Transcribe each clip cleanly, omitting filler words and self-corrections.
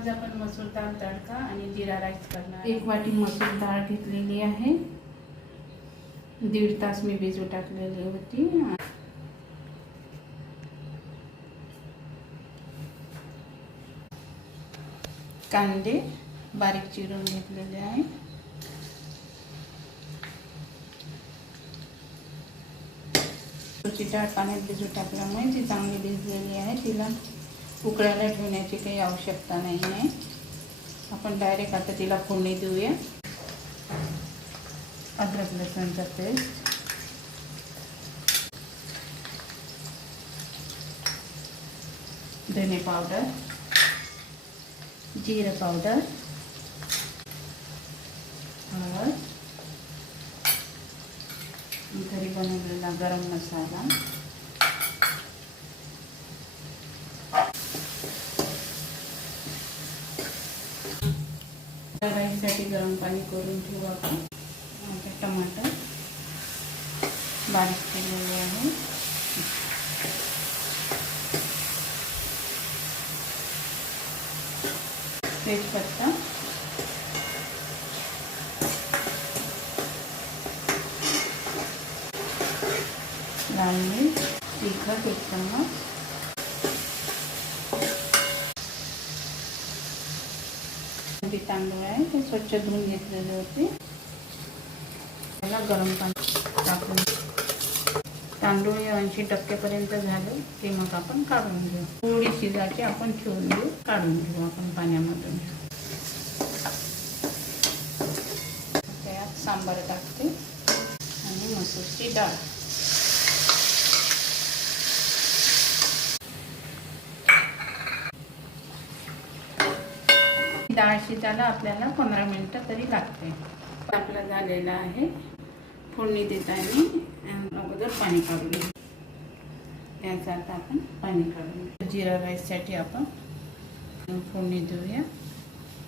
आज आपण मसूर डाळ तडका आणि जीरा राईस करणार. 1 वाटी मसूर डाळ घेतलेली आहे. 1.5 तास मी भिजू टाकलेली होती. कांदे बारीक चिरून घेतलेले आहे. मसूरची डाळ पाण्यात भिजू टाकल्यामुळे ती चांगली भिजलेली आहे. तिला उकळायला ठेवण्याची काही आवश्यकता नाही आहे. आपण डायरेक्ट आता तिला फोडणी देऊया. अद्रक लसूणचा पेस्ट, धने पावडर, जीरा पावडर, हळद, घरी बनवलेला गरम मसाला, राईससाठी गरम पाणी करून ठेवू आपण. आता टमाटर बारीक केलेले आहे. तेजपत्ता, लाल मिर्च, तिखट 1 चम्मच, तांदूळ आहे ते स्वच्छ धुवून घेतलेले होते. त्याला गरम पाणी टाकून तांदूळ 80% पर्यंत झाले की मग आपण काढून घेऊ. थोडी शिजायची आपण ठेवून देऊ, काढून घेऊ आपण पाण्यामधून. त्यात सांबार टाकते आणि मसूरची डाळ. डाळ शिजायला आपल्याला 15 मिनिटं तरी लागते. आपला झालेला आहे. फोडणी देताना अगोदर पाणी काढून घेऊ. याचा आता आपण पाणी काढून घेऊ. जीरा राईससाठी आपण फोडणी देऊया.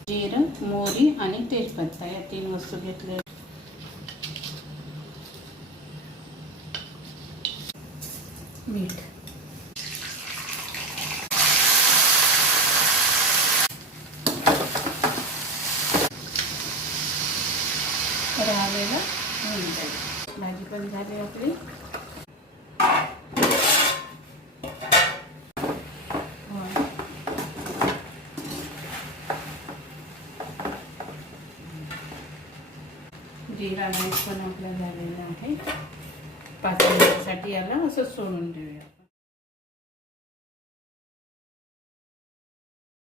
जिरं, मोहरी आणि तेजपत्ता या 3 वस्तू घेतल्या. मीठ, राहिलेला भाजी पण झाली आपली. जीरा राईस पण आपला झालेला आहे. 5 मिनिटासाठी याला असं सोडून देऊया.